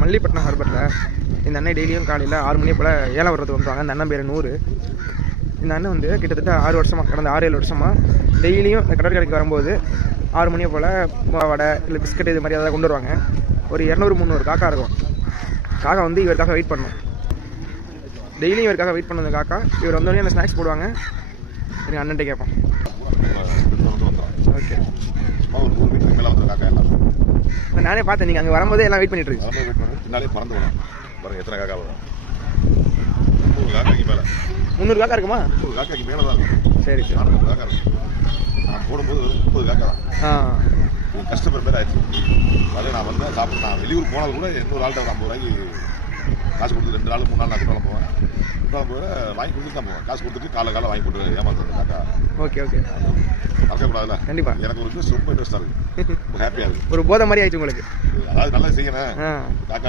மல்லிப்பட்டினம் ஹார்பரில் இந்த அண்ணன் டெய்லியும் காலையில் 6 மணி போல் ஏலம் வர்றது வந்துவாங்க. அந்த அண்ணன் பேர் 100. இந்த அண்ணன் வந்து கிட்டத்தட்ட 6 வருஷமாக, கடந்த 6-7 வருஷமாக டெய்லியும் இந்த கடற்கரைக்கு வரும்போது 6 மணியை போல் வடை இல்லை பிஸ்கட் இது மாதிரி அதை கொண்டு வருவாங்க. ஒரு 200-300 காக்கா இருக்கும். காக்கா வந்து இவருக்காக வெயிட் பண்ணணும். டெய்லியும் இவருக்காக வெயிட் பண்ண காக்கா இவர் வந்தோடனே அந்த ஸ்நாக்ஸ் போடுவாங்க. எனக்கு அண்ணன்ட்ட கேட்போம். ஓகே, நானே பார்த்தேன் நீங்கள் அங்கே வரும்போதே எல்லாம் வெயிட் பண்ணிட்டு இருக்கு. எத்தனை காக்கா வரும்? 300 காக்காக்கு மேலே. 300 காக்கா இருக்குமா? 300 காக்காக்கு மேலே தான் இருக்கும். சரி சரி. 400 காக்கா இருக்கும். நான் போடும்போது 30 காக்கா தான். கஸ்டமர் பேர் ஆயிடுச்சு. அதே நான் வந்து சாப்பிட்டு நான் வெளியூர் போனது கூட 800 ஆள்கிட்ட 50 ரூபாய்க்கு காசு கொடுத்து 2 நாள் 3 நாள் நான் குற்றாலம் போவேன். குற்றாலம் போய் வாங்கி கொடுத்துட்டு தான் போவேன். காசு கொடுத்துட்டு காலை வாங்கி ஏமாத்துறது காக்கா. ஓகே ஓகே, மறக்கக்கூடாதுல்ல. கண்டிப்பாக எனக்கு ஒரு இன்ட்ரெஸ்ட் ரொம்ப இன்ட்ரெஸ்டாக இருக்குது. ஹாப்பியாக இருக்குது. ஒரு போதை மாதிரி ஆயிடுச்சு உங்களுக்கு. அதாவது நல்லா செய்யணும் காக்கா.